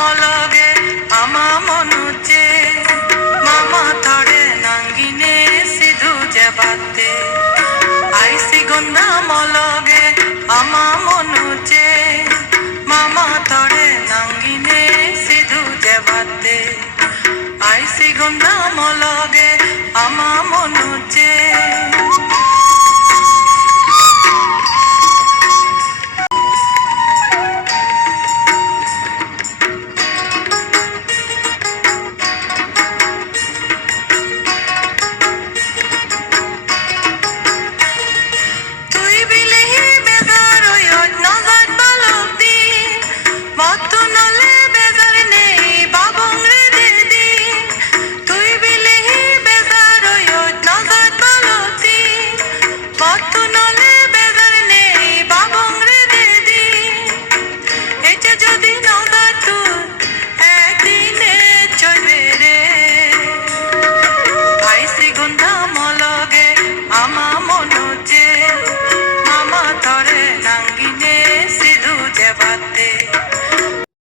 মলগে আমা মনুচে মামা থরে নাঙ্গিনে সিধু যে বাতে আমা মনুচে মামা থরে নাঙ্গিনে সিধু যে বাতে আইসি গন্ধা আমা no le